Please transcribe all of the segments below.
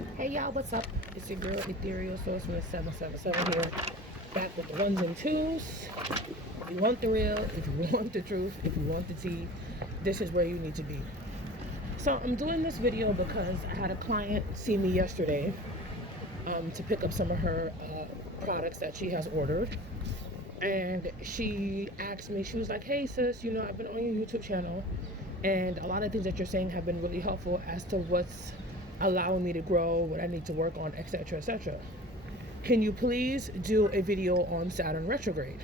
Hey y'all, what's up? It's your girl Ethereal Source from the 777 here. Back with the ones and twos. If you want the real, if you want the truth, if you want the tea, this is where you need to be. So I'm doing this video because I had a client see me yesterday to pick up some of her products that she has ordered. And she asked me, she was like, hey sis, I've been on your YouTube channel and a lot of things that you're saying have been really helpful as to what's allowing me to grow, what I need to work on, etc., etc. Can you please do a video on Saturn retrograde?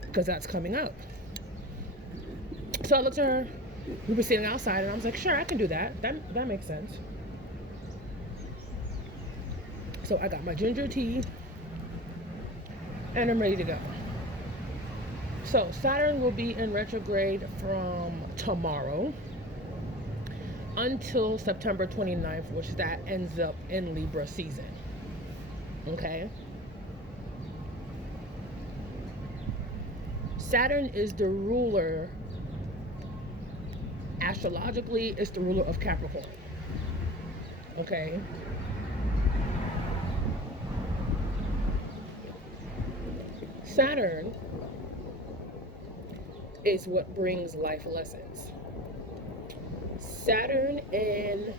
Because that's coming up. So I looked at her, we were sitting outside, and I was like, sure, I can do that. That makes sense. So I got my ginger tea, and I'm ready to go. So Saturn will be in retrograde from tomorrow until September 29th, which that ends up in Libra season. Okay? Saturn is the ruler, astrologically, it's the ruler of Capricorn. Okay? Saturn is what brings life lessons. Saturn in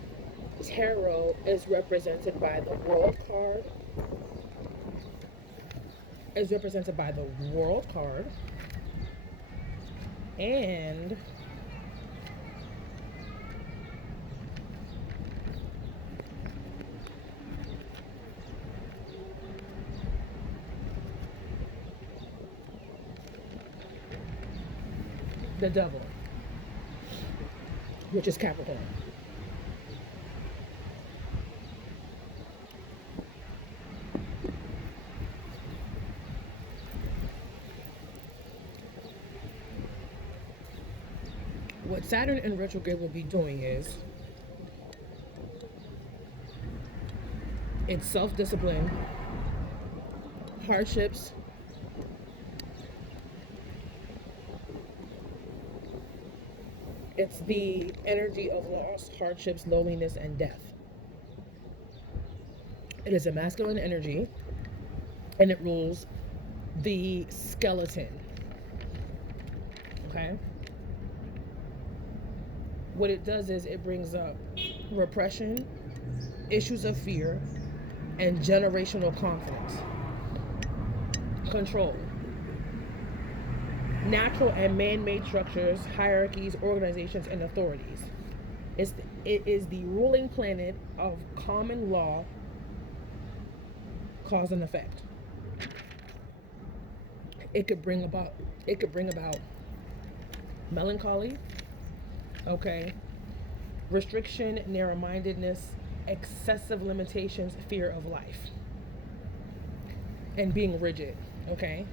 tarot is represented by the World card. Is represented by the World card and the Devil, which is Capricorn. What Saturn in retrograde will be doing is it's self-discipline, hardships, it's the energy of loss, hardships, loneliness, and death. It is a masculine energy and it rules the skeleton. Okay? What it does is it brings up repression, issues of fear, and generational conflicts, control, natural and man-made structures, hierarchies, organizations, and authorities. It is the ruling planet of common law, cause and effect. It could bring about melancholy, okay, restriction, narrow-mindedness, excessive limitations, fear of life, and being rigid, okay?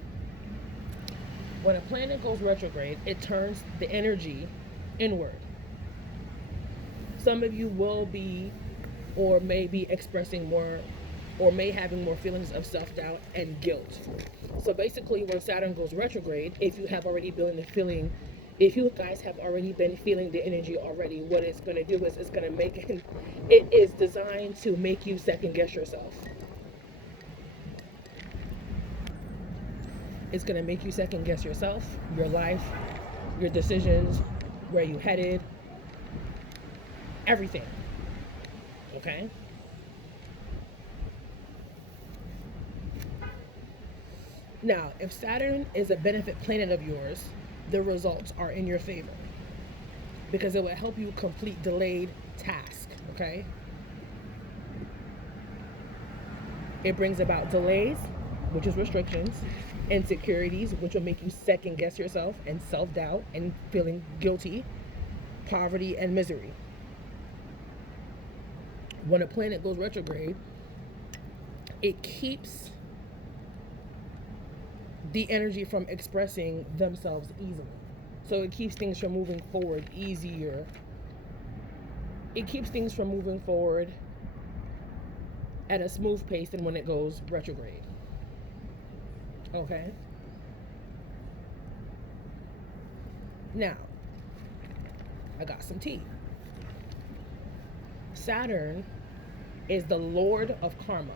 When a planet goes retrograde, it turns the energy inward. Some of you will be or may be expressing more or may having more feelings of self-doubt and guilt. So basically when Saturn goes retrograde, if you guys have already been feeling the energy already, what it's going to do is it's going to make it is designed to make you second guess yourself. It's going to make you second guess yourself, your life, your decisions, where you headed, everything. Okay? Now, if Saturn is a benefit planet of yours, the results are in your favor because it will help you complete delayed tasks, okay? It brings about delays, which is restrictions, insecurities, which will make you second guess yourself, and self-doubt and feeling guilty, poverty and misery. When a planet goes retrograde, it keeps the energy from expressing themselves easily. So it keeps things from moving forward easier. It keeps things from moving forward at a smooth pace than when it goes retrograde. Okay? Now, I got some tea. Saturn is the Lord of Karma.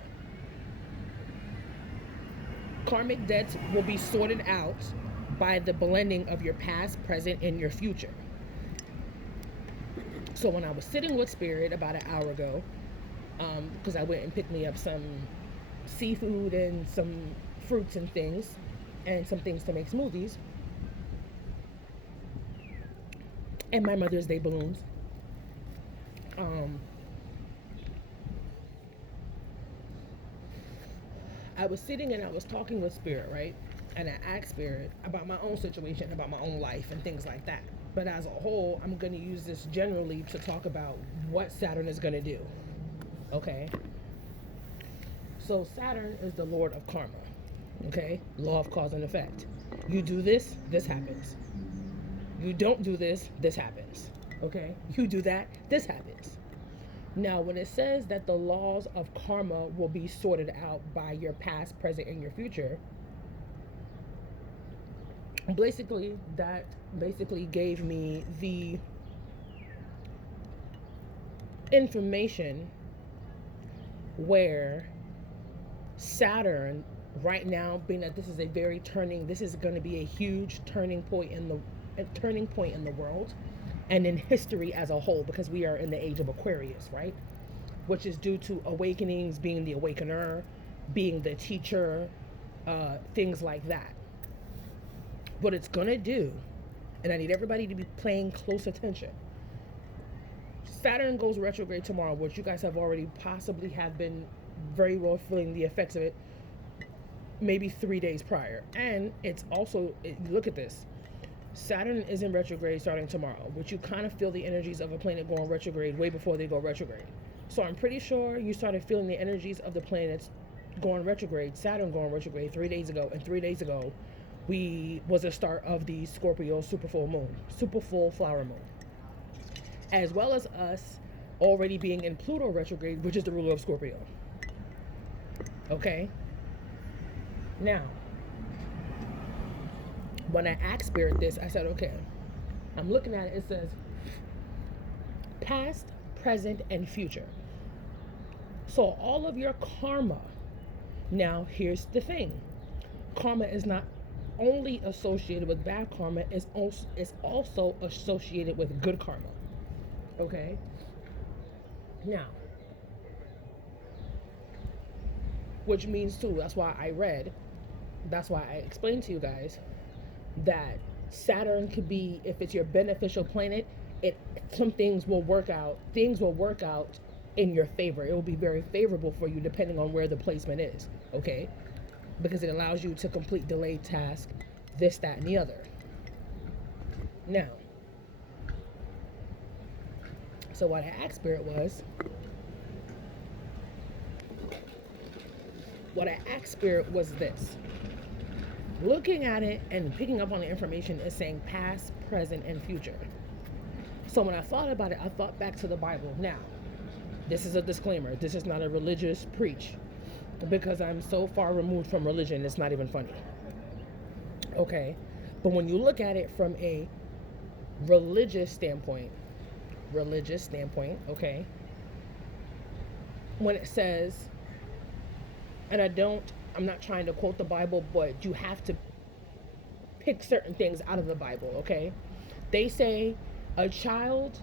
Karmic debts will be sorted out by the blending of your past, present, and your future. So when I was sitting with Spirit about an hour ago, because I went and picked me up some seafood and some fruits and things, and some things to make smoothies, and my Mother's Day balloons. I was sitting and I was talking with Spirit, right? And I asked Spirit about my own situation, about my own life, and things like that. But as a whole, I'm going to use this generally to talk about what Saturn is going to do. Okay? So Saturn is the Lord of Karma. Okay? Law of cause and effect. You do this, this happens. You don't do this, this happens. Okay? You do that, this happens. Now, when it says that the laws of karma will be sorted out by your past, present, and your future, that basically gave me the information where Saturn, right now, being that this is going to be a huge turning point in the world and in history as a whole, because we are in the age of Aquarius, right? Which is due to awakenings, being the awakener, being the teacher, things like that. What it's gonna do, and I need everybody to be paying close attention. Saturn goes retrograde tomorrow, which you guys have already possibly have been very well feeling the effects of it maybe 3 days prior. And it's also, look at this, Saturn is in retrograde starting tomorrow, which you kind of feel the energies of a planet going retrograde way before they go retrograde. So I'm pretty sure you started feeling the energies of the planets going retrograde, Saturn going retrograde 3 days ago. And 3 days ago, was the start of the Scorpio super full flower moon. As well as us already being in Pluto retrograde, which is the ruler of Scorpio. Okay? Now, when I asked Spirit this, I said, okay, I'm looking at it, it says past, present, and future. So all of your karma, now here's the thing, karma is not only associated with bad karma, it's also associated with good karma. Okay? Now, which means too, that's why I explained to you guys that Saturn could be, if it's your beneficial planet, some things will work out in your favor. It will be very favorable for you depending on where the placement is, okay? Because it allows you to complete delayed tasks, this, that, and the other. Now, so what I asked Spirit was this. Looking at it and picking up on the information is saying past, present, and future. So when I thought about it, I thought back to the Bible. Now, this is a disclaimer. This is not a religious preach, because I'm so far removed from religion, it's not even funny. Okay? But when you look at it from a religious standpoint, okay? When it says, and I'm not trying to quote the Bible, but you have to pick certain things out of the Bible, okay? They say a child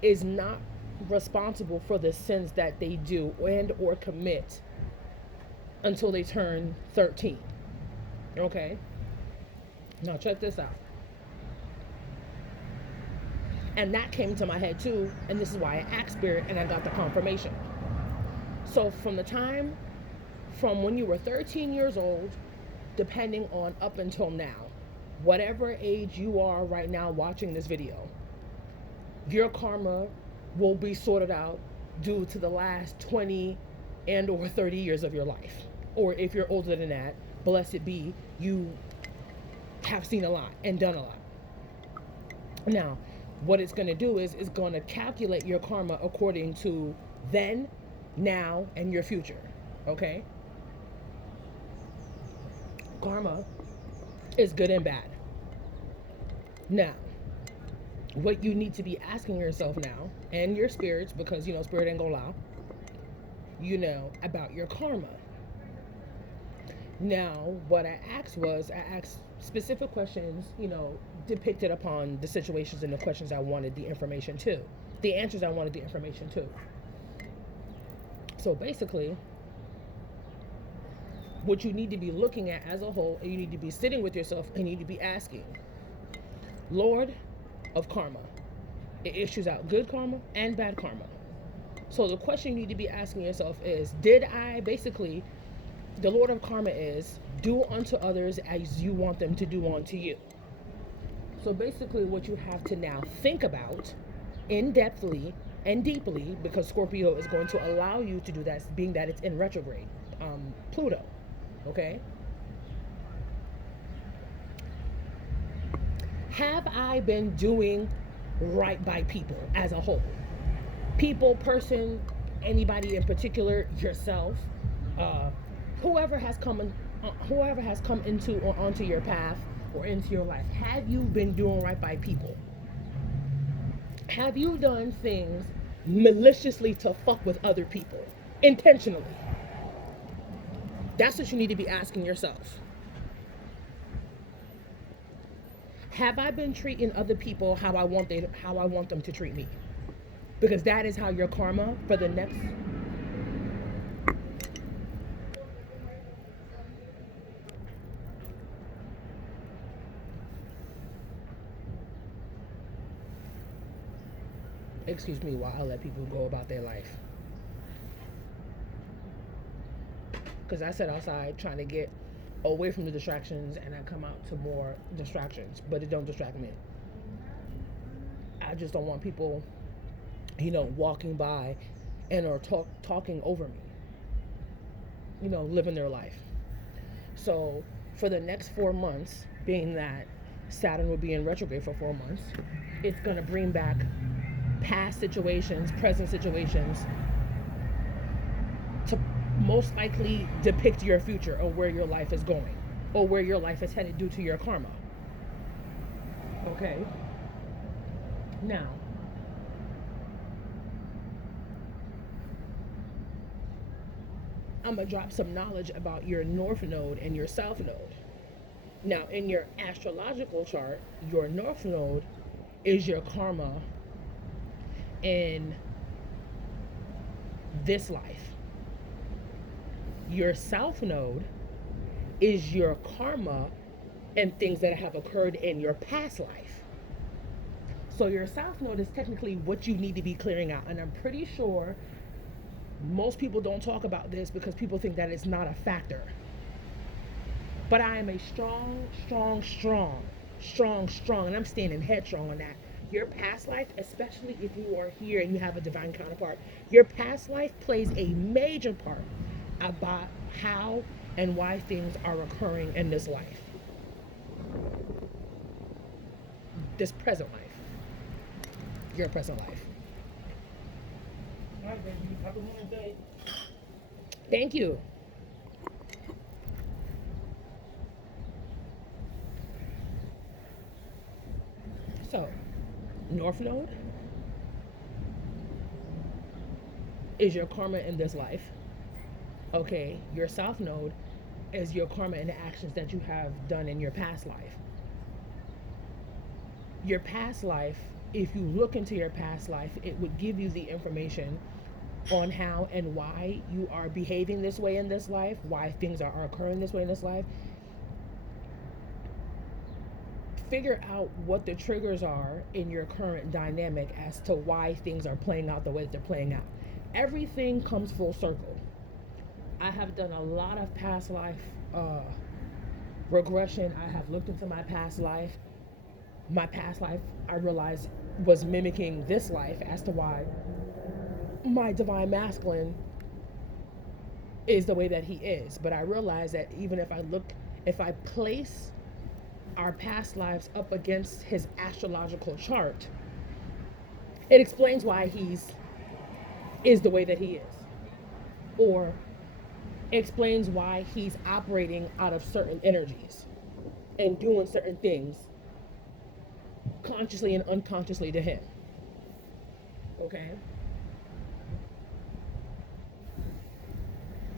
is not responsible for the sins that they do and or commit until they turn 13. Okay? Now check this out. And that came to my head too, and this is why I asked Spirit and I got the confirmation. So from when you were 13 years old, depending on up until now, whatever age you are right now watching this video, your karma will be sorted out due to the last 20 and or 30 years of your life. Or if you're older than that, blessed be, you have seen a lot and done a lot. Now, what it's going to do is it's going to calculate your karma according to then, now, and your future. Okay? Karma is good and bad. Now, what you need to be asking yourself now, and your spirits, because spirit ain't gonna lie, about your karma. Now, what I asked was, I asked specific questions, depicted upon the situations and the questions I wanted the information to, the answers I wanted the information to. So basically, what you need to be looking at as a whole, and you need to be sitting with yourself, and you need to be asking, Lord of karma, it issues out good karma and bad karma. So the question you need to be asking yourself is, did I basically, the Lord of karma is, do unto others as you want them to do unto you. So basically what you have to now think about in-depthly and deeply, because Scorpio is going to allow you to do that, being that it's in retrograde, Pluto, okay? Have I been doing right by people as a whole? People, person, anybody in particular, yourself, uh, whoever has come into or onto your path or into your life. Have you been doing right by people? Have you done things maliciously to fuck with other people intentionally? That's what you need to be asking yourself. Have I been treating other people how I want them to treat me? Because that is how your karma for the next. Excuse me while I let people go about their life. Because I sit outside trying to get away from the distractions, and I come out to more distractions, but it don't distract me. I just don't want people, walking by and or talking over me, living their life. So for the next 4 months, being that Saturn will be in retrograde for 4 months, it's going to bring back past situations, present situations, to most likely depict your future or where your life is going or where your life is headed due to your karma. Okay? Now, I'm going to drop some knowledge about your North Node and your South Node. Now, in your astrological chart, your North Node is your karma in this life. Your South Node is your karma and things that have occurred in your past life. So your South Node is technically what you need to be clearing out. And I'm pretty sure most people don't talk about this because people think that it's not a factor. But I am a strong, and I'm standing headstrong on that. Your past life, especially if you are here and you have a divine counterpart, your past life plays a major part about how and why things are occurring in this life. This present life. Your present life. All right, baby. Have a Wednesday. Thank you. So, North Node is your karma in this life. Okay, your South Node is your karma and the actions that you have done in your past life. Your past life, if you look into your past life, it would give you the information on how and why you are behaving this way in this life, why things are occurring this way in this life. Figure out what the triggers are in your current dynamic as to why things are playing out the way that they're playing out. Everything comes full circle. I have done a lot of past life regression. I have looked into my past life. My past life, I realized, was mimicking this life as to why my divine masculine is the way that he is. But I realized that even if I place our past lives up against his astrological chart, it explains why is the way that he is, or explains why he's operating out of certain energies and doing certain things consciously and unconsciously to him. Okay?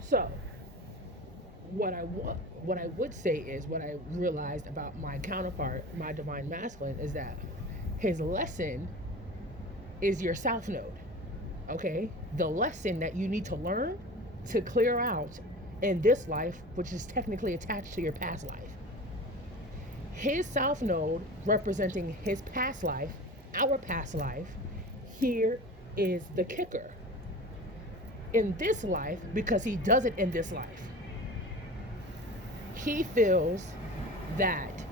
So, what I would say is what I realized about my counterpart, my divine masculine, is that his lesson is your south node. Okay? The lesson that you need to learn to clear out in this life, which is technically attached to your past life. His south node representing his past life, our past life, here is the kicker. In this life, because he does it in this life, he feels that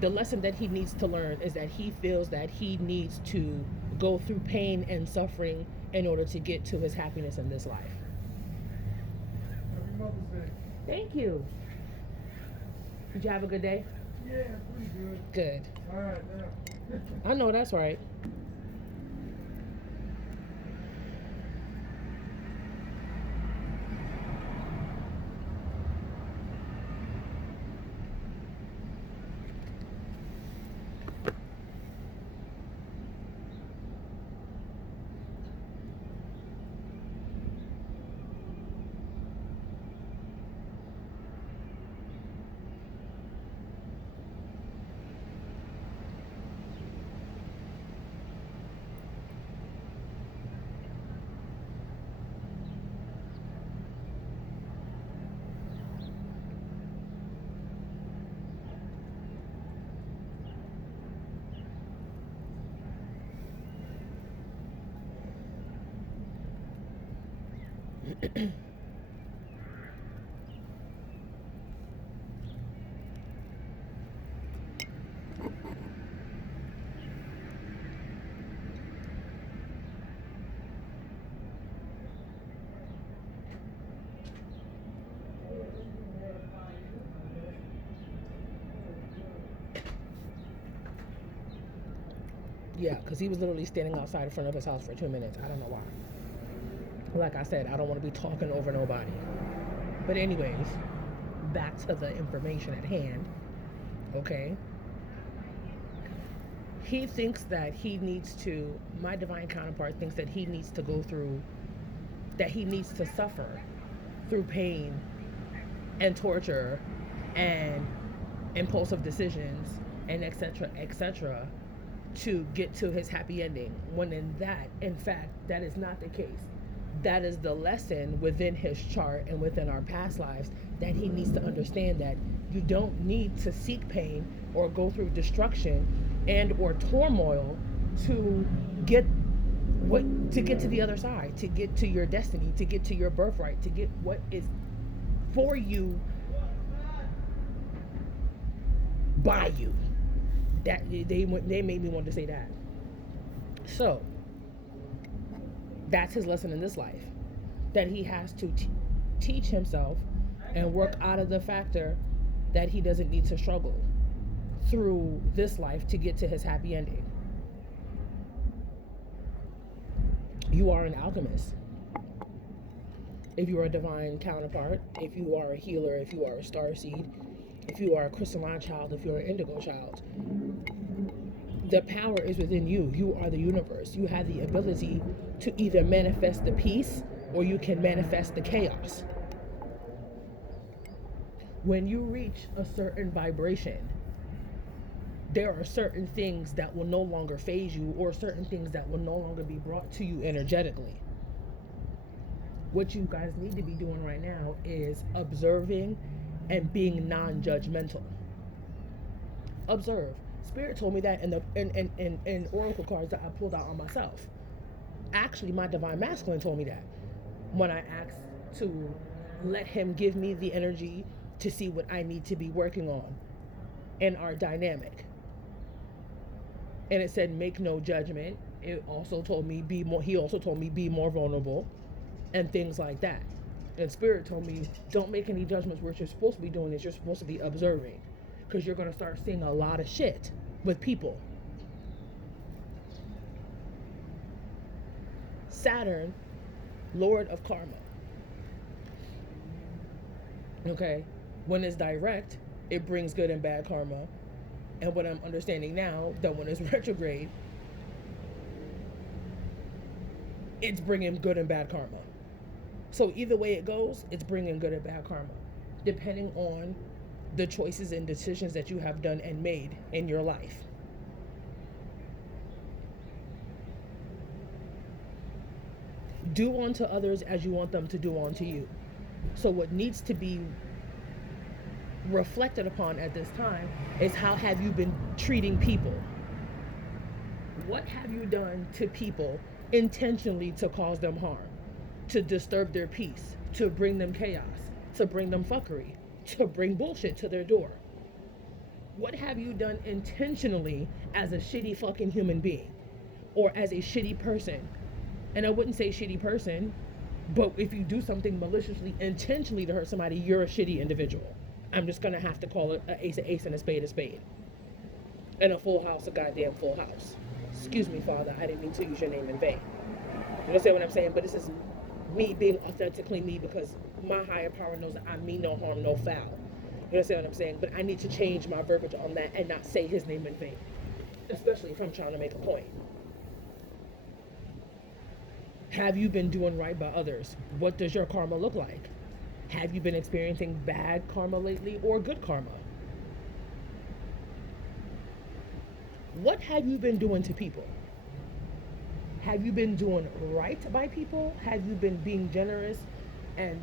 the lesson that he needs to learn is that he feels that he needs to go through pain and suffering in order to get to his happiness in this life. Happy Mother's Day. Thank you. Did you have a good day? Yeah, pretty good. Good. All right, now. I know that's right. Yeah, because he was literally standing outside in front of his house for 2 minutes. I don't know why. Like I said, I don't want to be talking over nobody. But anyways, back to the information at hand. Okay? He thinks that he needs to, my divine counterpart thinks that he needs to go through, that he needs to suffer through pain and torture and impulsive decisions and etc. To get to his happy ending, when in fact that is not the case. That is the lesson within his chart and within our past lives, that he needs to understand that you don't need to seek pain or go through destruction and or turmoil to get to the other side, to get to your destiny, to get to your birthright, to get what is for you by you. That they made me want to say that. So that's his lesson in this life, that he has to teach himself and work out of the factor that he doesn't need to struggle through this life to get to his happy ending. You are an alchemist. If you are a divine counterpart, if you are a healer, if you are a starseed, if you are a crystalline child, if you're an indigo child, the power is within you. You are the universe. You have the ability to either manifest the peace or you can manifest the chaos. When you reach a certain vibration, there are certain things that will no longer phase you, or certain things that will no longer be brought to you energetically. What you guys need to be doing right now is observing and being non-judgmental. Observe. Spirit told me that in oracle cards that I pulled out on myself. Actually, my divine masculine told me that when I asked to let him give me the energy to see what I need to be working on in our dynamic. And it said make no judgment. It also told me be more, he also told me be more vulnerable and things like that. And Spirit told me don't make any judgments. What you're supposed to be doing is you're supposed to be observing, because you're going to start seeing a lot of shit with people. Saturn, Lord of Karma. Okay? When it's direct, it brings good and bad karma. And what I'm understanding now, that when it's retrograde, it's bringing good and bad karma. So either way it goes, it's bringing good and bad karma, depending on the choices and decisions that you have done and made in your life. Do unto others as you want them to do unto you. So what needs to be reflected upon at this time is, how have you been treating people? What have you done to people intentionally to cause them harm, to disturb their peace, to bring them chaos, to bring them fuckery, to bring bullshit to their door? What have you done intentionally as a shitty fucking human being, or as a shitty person? And I wouldn't say shitty person, but if you do something maliciously, intentionally to hurt somebody, you're a shitty individual. I'm just gonna have to call it a ace and a spade, and a full house a goddamn full house. Excuse me, Father, I didn't mean to use your name in vain. You understand what I'm saying? But this is me being authentically me, because my higher power knows that I mean no harm, no foul. You understand what I'm saying? But I need to change my verbiage on that and not say his name in vain, especially if I'm trying to make a point. Have you been doing right by others? What does your karma look like? Have you been experiencing bad karma lately, or good karma? What have you been doing to people? Have you been doing right by people? Have you been being generous and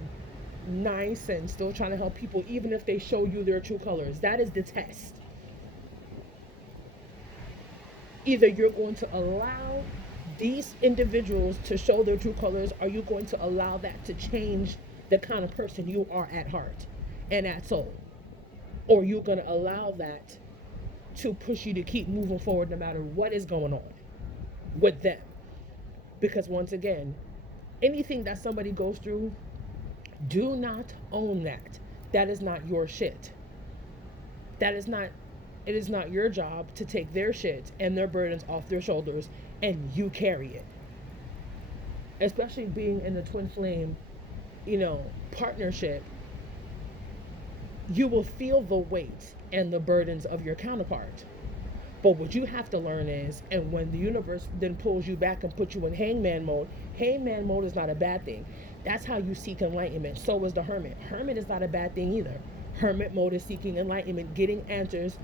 nice and still trying to help people, even if they show you their true colors? That is the test. Either you're going to allow these individuals to show their true colors, or you're going to allow that to change the kind of person you are at heart and at soul. Or you're going to allow that to push you to keep moving forward no matter what is going on with them. Because once again, anything that somebody goes through, do not own that. That is not your shit. It is not your job to take their shit and their burdens off their shoulders and you carry it. Especially being in the twin flame, partnership, you will feel the weight and the burdens of your counterpart. But what you have to learn is, and when the universe then pulls you back and puts you in hangman mode is not a bad thing. That's how you seek enlightenment. So is the hermit. Hermit is not a bad thing either. Hermit mode is seeking enlightenment, getting answers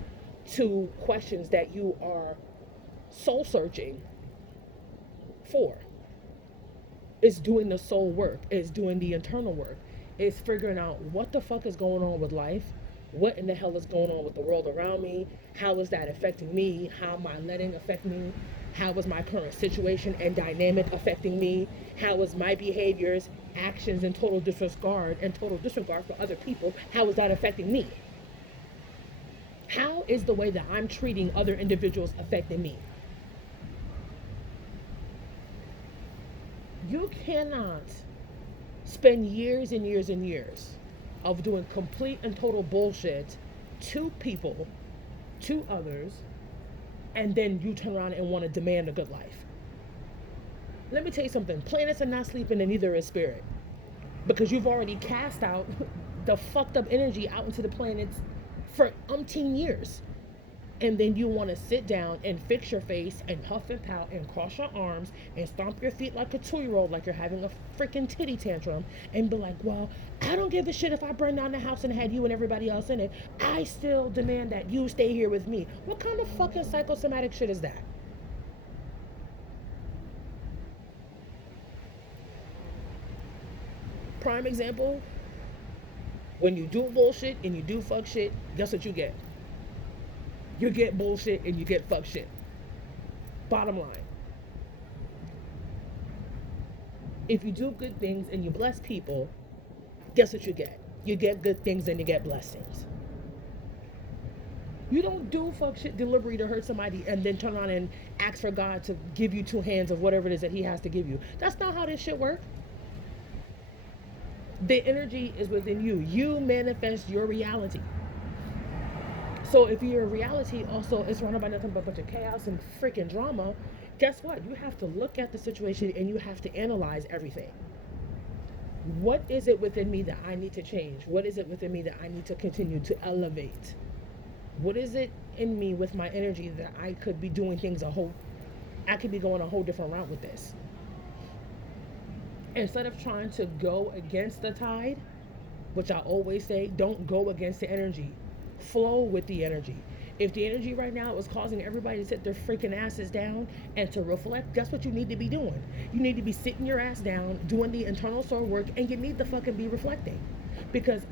to questions that you are soul searching for. It's doing the soul work. It's doing the internal work. It's figuring out what the fuck is going on with life. What in the hell is going on with the world around me? How is that affecting me? How am I letting affect me? How is my current situation and dynamic affecting me? How is my behaviors, actions, and total disregard for other people, how is that affecting me? How is the way that I'm treating other individuals affecting me? You cannot spend years and years and years of doing complete and total bullshit to people, to others, and then you turn around and want to demand a good life. Let me tell you something. Planets are not sleeping, and neither is spirit. Because you've already cast out the fucked up energy out into the planets for umpteen years. And then you want to sit down and fix your face and huff and pout and cross your arms and stomp your feet like a 2-year-old, like you're having a freaking titty tantrum, and be like, well, I don't give a shit if I burn down the house and had you and everybody else in it. I still demand that you stay here with me. What kind of fucking psychosomatic shit is that? Prime example, when you do bullshit and you do fuck shit, guess what you get? You get bullshit and you get fuck shit. Bottom line. If you do good things and you bless people, guess what you get? You get good things and you get blessings. You don't do fuck shit deliberately to hurt somebody and then turn around and ask for God to give you 2 hands of whatever it is that he has to give you. That's not how this shit works. The energy is within you. You manifest your reality. So if your reality also is surrounded by nothing but a bunch of chaos and freaking drama, guess what? You have to look at the situation and you have to analyze everything. What is it within me that I need to change? What is it within me that I need to continue to elevate? What is it in me with my energy that I could be doing things I could be going a whole different route with this? Instead of trying to go against the tide, which I always say, don't go against the energy. Flow with the energy. If the energy right now is causing everybody to sit their freaking asses down and to reflect, that's what you need to be doing. You need to be sitting your ass down, doing the internal soul work, and you need to fucking be reflecting. Because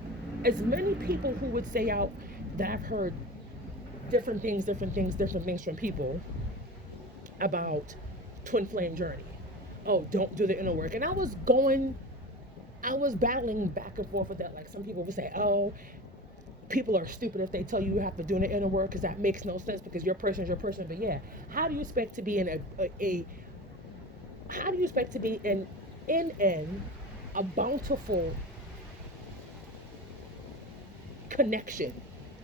as many people who would say out that I've heard different things from people about twin flame journey. Oh, don't do the inner work. And I was battling back and forth with that. Like some people would say, oh, people are stupid if they tell you have to do the inner work because that makes no sense because your person is your person. But yeah, how do you expect to be in a bountiful connection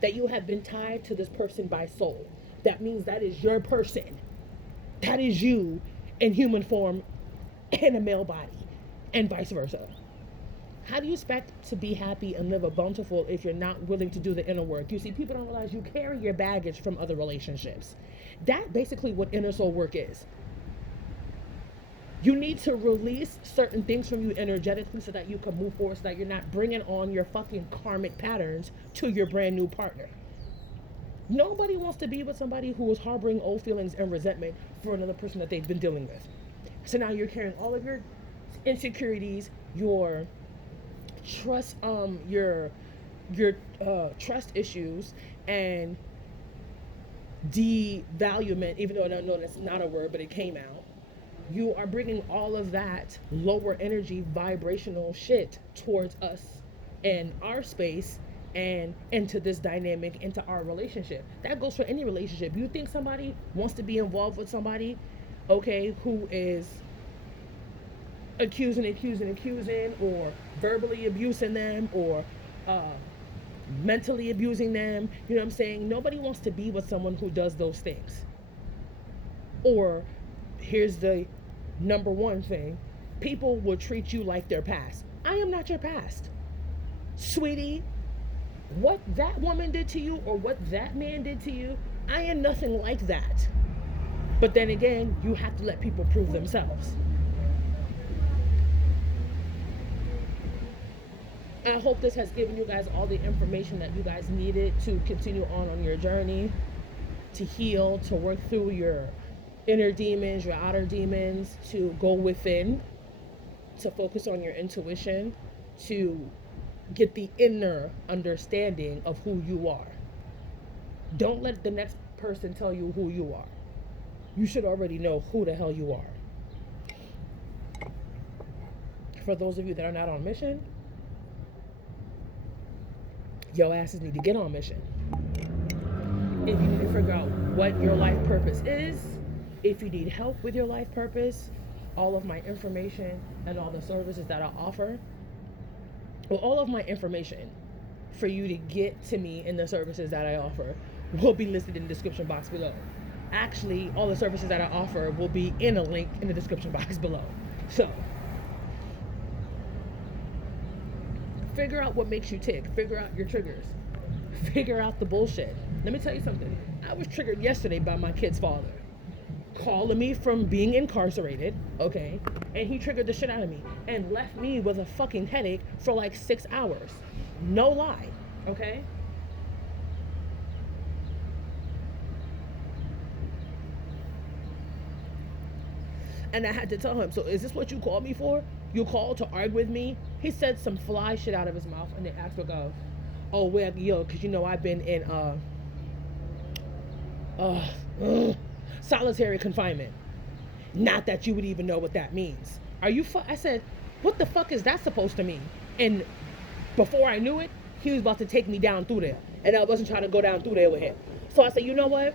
that you have been tied to this person by soul? That means that is your person. That is you in human form in a male body, and vice versa. How do you expect to be happy and live a bountiful if you're not willing to do the inner work? You see, people don't realize you carry your baggage from other relationships. That's basically what inner soul work is. You need to release certain things from you energetically so that you can move forward, so that you're not bringing on your fucking karmic patterns to your brand new partner. Nobody wants to be with somebody who is harboring old feelings and resentment for another person that they've been dealing with. So now you're carrying all of your insecurities, your trust, your trust issues, and devaluement. Even though I don't know that's not a word, but it came out. You are bringing all of that lower energy, vibrational shit towards us and our space and into this dynamic, into our relationship. That goes for any relationship. You think somebody wants to be involved with somebody, okay, who is accusing, or verbally abusing them, or mentally abusing them? You know what I'm saying? Nobody wants to be with someone who does those things. Or here's the number one thing: people will treat you like their past. I am not your past, sweetie. What that woman did to you or what that man did to you, I am nothing like that. But then again, you have to let people prove themselves. I hope this has given you guys all the information that you guys needed to continue on your journey, to heal, to work through your inner demons, your outer demons, to go within, to focus on your intuition, to get the inner understanding of who you are. Don't let the next person tell you who you are. You should already know who the hell you are. For those of you that are not on mission, your asses need to get on mission. If you need to figure out what your life purpose is, if you need help with your life purpose, all of my information and all the services that I offer, well, all of my information for you to get to me in the services that I offer will be listed in the description box below. Actually, all the services that I offer will be in a link in the description box below. So, figure out what makes you tick. Figure out your triggers. Figure out the bullshit. Let me tell you something. I was triggered yesterday by my kid's father calling me from being incarcerated, okay? And he triggered the shit out of me and left me with a fucking headache for like 6 hours. No lie, okay? And I had to tell him, so is this what you called me for? You called to argue with me? He said some fly shit out of his mouth and the aspect of, oh, well, yo, because you know I've been in solitary confinement. Not that you would even know what that means. Are you I said, what the fuck is that supposed to mean? And before I knew it, he was about to take me down through there. And I wasn't trying to go down through there with him. So I said, you know what?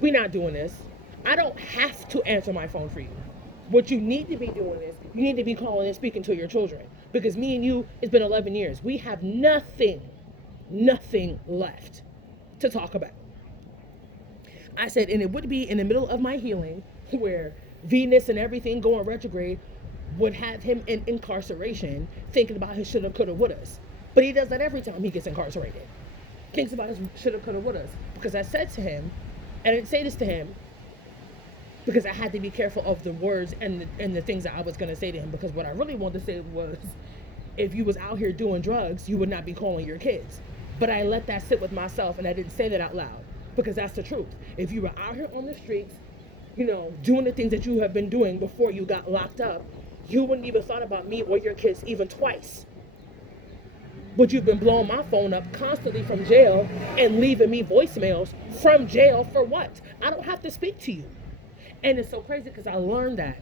We're not doing this. I don't have to answer my phone for you. What you need to be doing is, you need to be calling and speaking to your children. Because me and you, it's been 11 years. We have nothing left to talk about. I said, and it would be in the middle of my healing where Venus and everything going retrograde would have him in incarceration thinking about his shoulda, coulda, wouldas. But he does that every time he gets incarcerated. Thinks about his shoulda, coulda, wouldas. because I said to him, and I didn't say this to him because I had to be careful of the words and the things that I was going to say to him, because what I really wanted to say was, if you was out here doing drugs, you would not be calling your kids. But I let that sit with myself, and I didn't say that out loud, because that's the truth. If you were out here on the streets, doing the things that you have been doing before you got locked up, you wouldn't even thought about me or your kids even twice. But you've been blowing my phone up constantly from jail and leaving me voicemails from jail for what? I don't have to speak to you. And it's so crazy because I learned that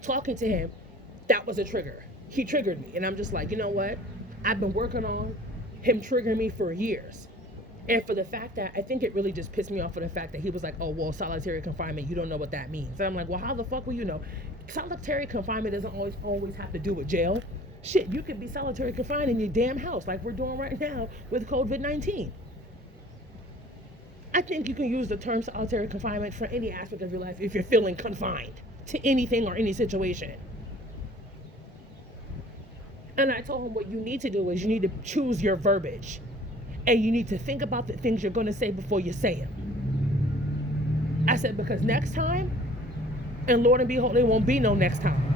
talking to him, that was a trigger. He triggered me. And I'm just like, you know what? I've been working on him triggering me for years. And for the fact that I think it really just pissed me off for the fact that he was like, oh, well, solitary confinement, you don't know what that means. And I'm like, well, how the fuck will you know? Solitary confinement doesn't always have to do with jail. Shit, you could be solitary confined in your damn house like we're doing right now with COVID-19. I think you can use the term solitary confinement for any aspect of your life if you're feeling confined to anything or any situation. And I told him what you need to do is you need to choose your verbiage. And you need to think about the things you're going to say before you say them. I said, because next time, and Lord and behold, it won't be no next time.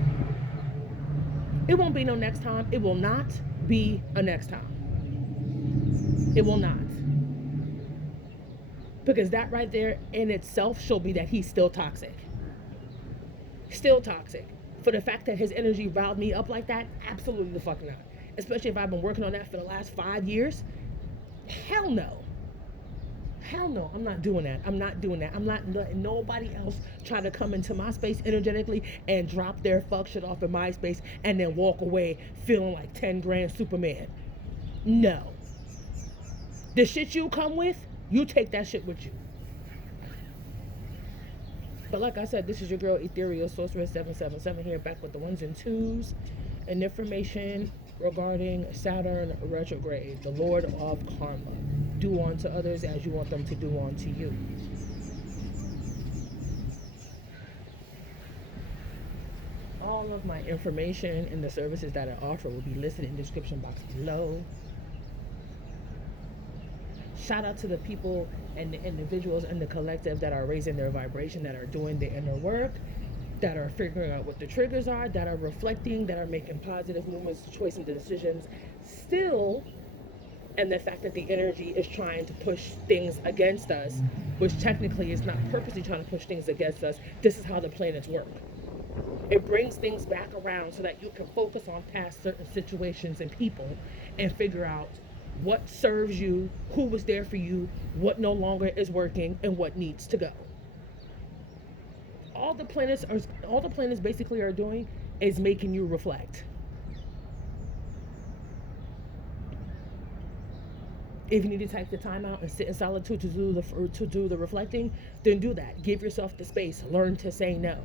It won't be no next time. It will not be a next time. It will not. Because that right there in itself showed me that he's still toxic. Still toxic. For the fact that his energy riled me up like that, absolutely the fuck not. Especially if I've been working on that for the last 5 years. Hell no. Hell no, I'm not doing that. I'm not doing that. I'm not letting nobody else try to come into my space energetically and drop their fuck shit off in my space and then walk away feeling like 10 grand Superman. No. The shit you come with, you take that shit with you. But like I said, this is your girl Ethereal Sorceress 777 here, back with the ones and twos and information regarding Saturn retrograde, the Lord of Karma. Do unto others as you want them to do unto you. All of my information and the services that I offer will be listed in the description box below. Shout out to the people and the individuals and the collective that are raising their vibration, that are doing the inner work, that are figuring out what the triggers are, that are reflecting, that are making positive movements, choices, and decisions still. And the fact that the energy is trying to push things against us, which technically is not purposely trying to push things against us. This is how the planets work. It brings things back around so that you can focus on past certain situations and people and figure out what serves you, who was there for you, what no longer is working, and what needs to go. All the planets basically are doing is making you reflect. If you need to take the time out and sit in solitude to do the reflecting, then do that. Give yourself the space. Learn to say no.